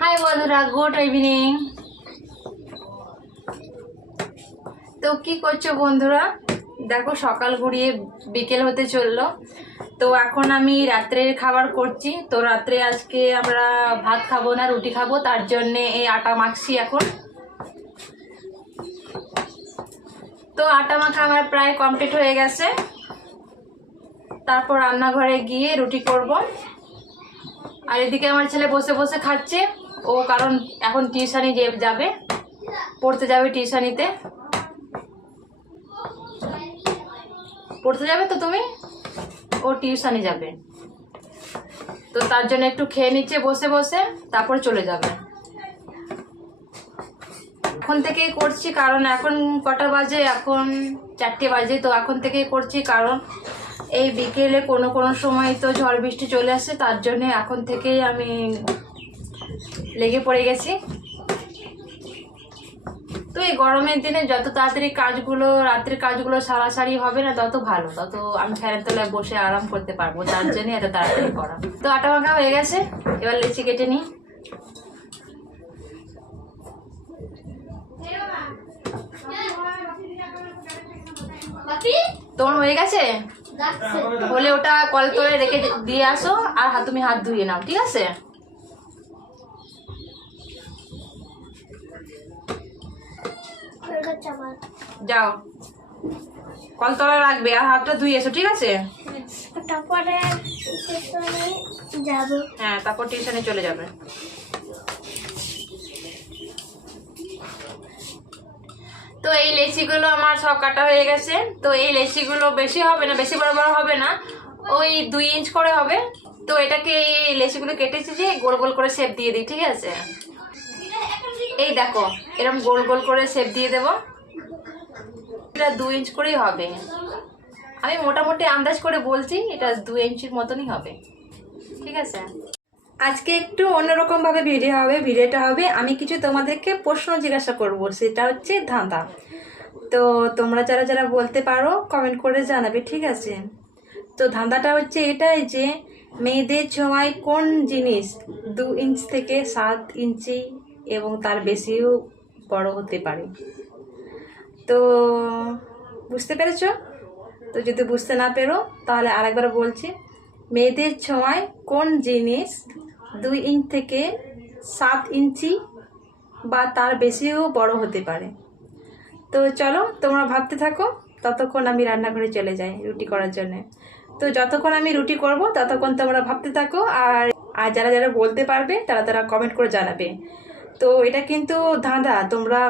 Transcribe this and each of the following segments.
High বন্ধুরা good evening তো কি করছ বন্ধুরা? দেখো, সকাল ঘুরিয়ে বিকেল হতে চলল। তো এখন আমি রাত্রের খাবার করছি। তো রাত্রে আজকে আমরা ভাত খাব না, রুটি খাব, তার জন্যে এই আটা মাখছি এখন। তো আটা মাখা আমার প্রায় কমপ্লিট হয়ে গেছে। তারপর রান্নাঘরে গিয়ে রুটি করব। আর এদিকে আমার ছেলে বসে বসে খাচ্ছে। ও কারণ এখন টিউশনি যাবে, পড়তে যাবে টিউশানিতে। পড়তে যাবে তো তুমি? ও টিউশানি যাবে। তো তার জন্য একটু খেয়ে নিচ্ছে, বসে বসে, তারপর চলে যাবে। এখন থেকেই করছি, কারণ এখন কটা বাজে? এখন চারটে বাজে, তো এখন থেকেই করছি, কারণ এই বিকেলে কোনো কোনো সময় তো ঝড় বৃষ্টি চলে আসে তার জন্য এখন থেকেই আমি লেগে পড়ে গেছি। তো এই গরমের দিনে যত তাড়াতাড়ি কাজগুলো রাত্রির কাজগুলো সারাসারি হবে না তত ভালো। তত আমি ফ্যানের তলায় বসে আরাম করতে পারব তার জন্য এত তাড়াতাড়ি করা। তো আটা মাখা হয়ে গেছে এবার লেচি কেটে নিই। তোমার হয়ে গেছে? হলে ওটা কল তোলে রেখে দিয়ে আসো আর হাত তুমি হাত ধুয়ে নাও ঠিক আছে? যাও। কল তলায় রাখবে আর হাতটা ধুয়ে এসো ঠিক আছে? তারপরে যাব। হ্যাঁ তারপর টিউশনে চলে যাবে। তো এই লেচিগুলো আমার সব কাটা হয়ে গেছে। তো এই লেচিগুলো বেশি হবে না, বেশি বড় বড় হবে না। ওই দুই ইঞ্চ করে হবে। তো এটাকে এই লেচিগুলো কেটেছি যে গোল গোল করে শেপ দিয়ে দিই, ঠিক আছে? এই দেখো এরকম গোল গোল করে শেপ দিয়ে দেবো। এটা দু ইঞ্চ করেই হবে। আমি মোটামুটি আন্দাজ করে বলছি, এটা দু ইঞ্চির মতনই হবে। ঠিক আছে? আজকে একটু অন্যরকম ভাবে ভিডিও হবে, ভিডিওটা হবে, আমি কিছু তোমাদেরকে প্রশ্ন জিজ্ঞাসা করব, সেটা হচ্ছে ধাঁধা। তো তোমরা যারা যারা বলতে পারো কমেন্ট করে জানাবে, ঠিক আছে? তো ধাঁধাটা হচ্ছে এটাই যে, মেয়েদের ছোঁয়ায় কোন জিনিস দু ইঞ্চ থেকে সাত ইঞ্চি এবং তার বেশিও বড় হতে পারে? তো বুঝতে পেরেছ? তো যদি বুঝতে না পেরো, তাহলে আরেকবার বলছি, মেয়েদের ছোঁয়ায় কোন জিনিস দুই ইঞ্চ থেকে সাত ইঞ্চি বা তার বেশিও বড় হতে পারে। তো চলো, তোমরা ভাবতে থাকো, ততক্ষণ আমি রান্নাঘরে চলে যাই রুটি করার জন্য। তো যতক্ষণ আমি রুটি করব, ততক্ষণ তোমরা ভাবতে থাকো, আর আর যারা যারা বলতে পারবে, তারা তারা কমেন্ট করে জানাবে। তো এটা কিন্তু ধাঁধা, তোমরা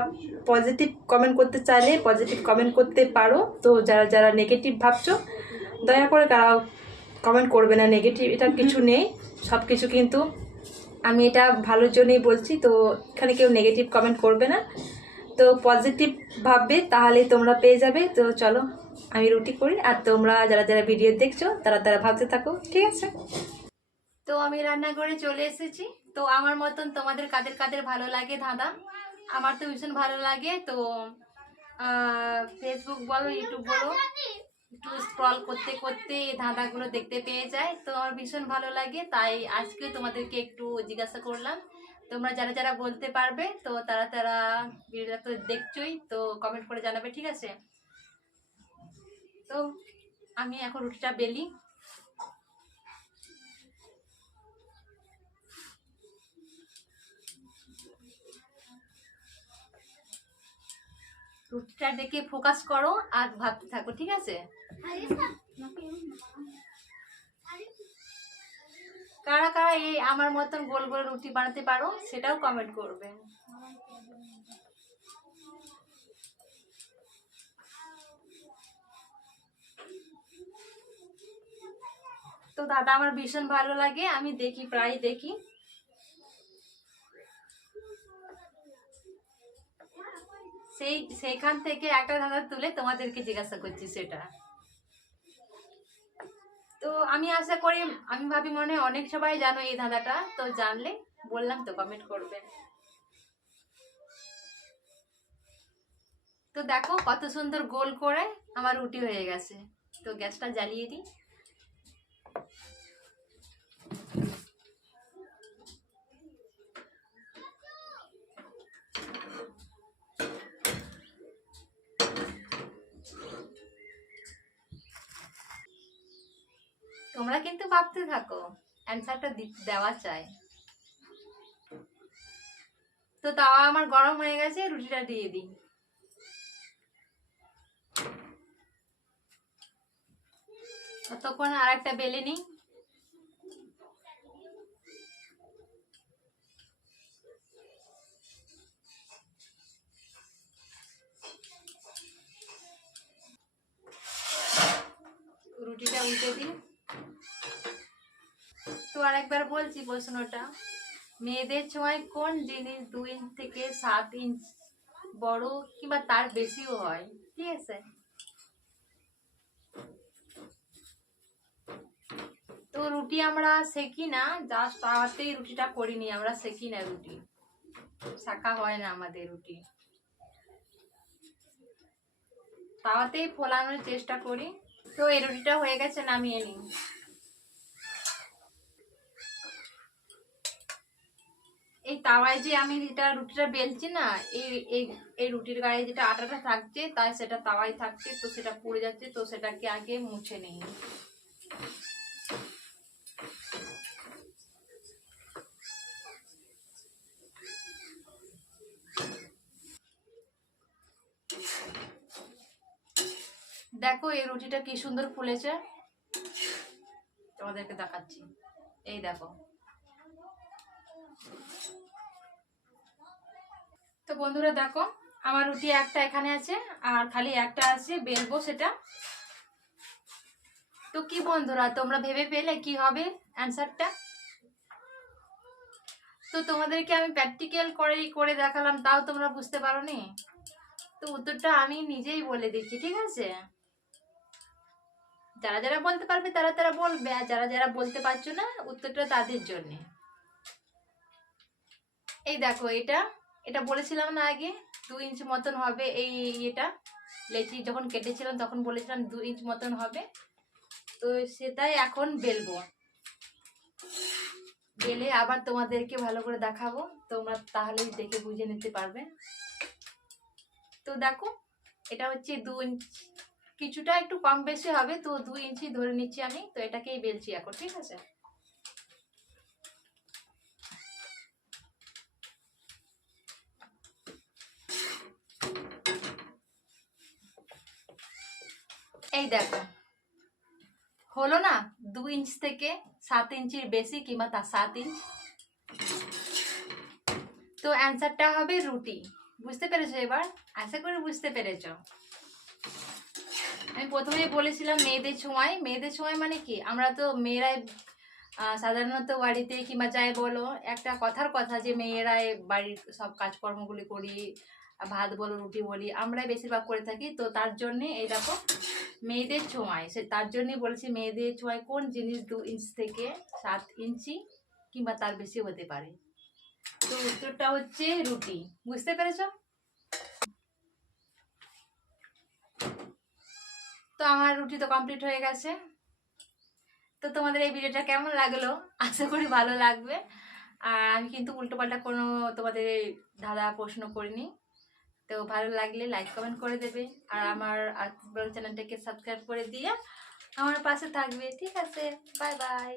পজিটিভ কমেন্ট করতে চাইলে পজিটিভ কমেন্ট করতে পারো। তো যারা যারা নেগেটিভ ভাবছ, দয়া করে তারা কমেন্ট করবে না নেগেটিভ এটা কিছু নেই সব কিছু কিন্তু আমি এটা ভালোর জন্যই বলছি তো এখানে কেউ নেগেটিভ কমেন্ট করবে না। তো পজিটিভ ভাববে তাহলে তোমরা পেয়ে যাবে তো চলো আমি রুটি করি আর তোমরা যারা যারা ভিডিও দেখছ তারা তারা ভাবতে থাকো ঠিক আছে? তো আমি রান্নাঘরে চলে এসেছি তো আমার মতন তোমাদের কাদের কাদের ভালো লাগে ধাঁধা আমার তো ভীষণ ভালো লাগে তো ফেসবুক বলো ইউটিউব বলো একটু স্ক্রল করতে করতে ধাঁধাগুলো দেখতে পেয়ে যায়। তো আমার ভীষণ ভালো লাগে, তাই আজকে তোমাদেরকে একটু জিজ্ঞাসা করলাম। তোমরা যারা যারা বলতে পারবে, তো তারা তারা ভিডিওটা তো দেখছোই, তো কমেন্ট করে জানাবে, ঠিক আছে? তো আমি এখন রুটিটা বেলি। রুটিটা দেখে ফোকাস করো আর ভাবতে থাকো, ঠিক আছে? কারা কারা এই আমার মতন গোল গোল রুটি বানাতে পারো সেটাও কমেন্ট করবে। তো দাদা, আমার ভীষণ ভালো লাগে। আমি দেখি, প্রায় দেখি। সেই সেইখান থেকে একটা দাদা তুলে তোমাদেরকে জিজ্ঞাসা করছি সেটা। তো আমি আশা করি, আমি ভাবি মনে অনেক সবাই জানো এই ধাঁধাটা। তো জানলে বললাম তো কমেন্ট করবে। তো দেখো কত সুন্দর গোল করে আমার রুটি হয়ে গেছে। তো গ্যাসটা জ্বালিয়ে দিই। তোমরা কিন্তু ভাবতে থাকো অ্যান্সারটা দেওয়া চাই। তো তাওয়া আমার গরম হয়ে গেছে, রুটিটা দিয়ে দিই। ততক্ষণ আর একটা বেলে নিই। রুটিটা উল্টে দিই। তো আরেকবার বলছি, প্রশ্নটা। মেয়েদের সময় কোন জিনিস দুই ইঞ্চ থেকে সাত ইঞ্চ বড় কিংবা তার বেশিও হয়? ঠিক আছে? তো রুটি আমরা সেকি না জাস্ট তাওয়াতেই রুটিটা করিনি আমরা সেকি না রুটি। শাখা হয় না আমাদের রুটি। তাওয়াতেই ফোলানোর চেষ্টা করি। তো এই রুটিটা হয়ে গেছে, নামিয়ে নিই। এই তাওয়ায় যে আমি যেটা রুটিটা বেলছি না, এই এই রুটির গায়ে যেটা আটাটা থাকছে, তাই সেটা তাওয়ায় থাকছে, তো সেটা পুড়ে যাচ্ছে, তো সেটাকে আগে মুছে নেই। দেখো এই রুটিটা কি সুন্দর ফুলেছে। তোমাদেরকে দেখাচ্ছি। এই দেখো। তো বন্ধুরা দেখো, আমার রুটি একটা এখানে আছে আর খালি একটা আছে, বেলবো সেটা। তো কি বন্ধুরা, তোমরা ভেবে পেলে কি হবে অ্যান্সারটা? তো তোমাদেরকে আমি প্র্যাকটিক্যাল করেই করে দেখালাম, তাও তোমরা বুঝতে পারো নি তো উত্তরটা আমি নিজেই বলে দিচ্ছি, ঠিক আছে? যারা যারা বলতে পারবে তারা তারা বলবে, আর যারা যারা বলতে পারছ না, উত্তরটা তাদের জন্যে। এই দেখো, এটা এটা বলেছিলাম না আগে, দু ইঞ্চ মতন হবে এই এটা লেচি যখন কেটেছিলাম তখন বলেছিলাম দু ইঞ্চ মতন হবে। তো সেটাই এখন বেলবো। বেলে আবার তোমাদেরকে ভালো করে দেখাবো। তোমরা তাহলেই দেখে বুঝে নিতে পারবে। তো দেখো, এটা হচ্ছে দু ইঞ্চ, কিছুটা একটু কম বেশি হবে। তো দু ইঞ্চি ধরে নিচ্ছি আমি। তো এটাকেই বেলছি এখন, ঠিক আছে? এই দেখো। হলো না দু ইঞ্চ থেকে সাত ইঞ্চির বেশি কিংবা তার সাত ইঞ্চ। তো অ্যান্সারটা হবে রুটি। বুঝতে পেরেছ এবার? আশা করে বুঝতে পেরেছ। আমি প্রথমেই বলেছিলাম মেয়েদের সময়। মেয়েদের সময় মানে কি? আমরা তো মেয়েরাই সাধারণত বাড়িতে কিংবা যাই বলো, একটা কথার কথা যে মেয়েরাই বাড়ির সব কাজকর্মগুলি করি ভাত বলো, রুটি বলি, আমরাই বেশিরভাগ করে থাকি। তো তার জন্যে এই দেখো, মেয়েদের ছোঁয়ায়। সে তার জন্যই বলেছি, মেয়েদের ছোঁয়ায় কোন জিনিস দু ইঞ্চ থেকে সাত ইঞ্চি কিংবা তার বেশি হতে পারে? তো উত্তরটা হচ্ছে রুটি। বুঝতে পেরেছ? তো আমার রুটি তো কমপ্লিট হয়ে গেছে। তো তোমাদের এই ভিডিওটা কেমন লাগল? আশা করি ভালো লাগবে। আর আমি কিন্তু উল্টোপাল্টা কোনো তোমাদের ধাঁধা প্রশ্ন করিনি। তো ভালো লাগলে লাইক কমেন্ট করে দেবে। আর আমার চ্যানেলটাকে সাবস্ক্রাইব করে দিয়ে আমার পাশে থাকবে। ঠিক আছে। Bye bye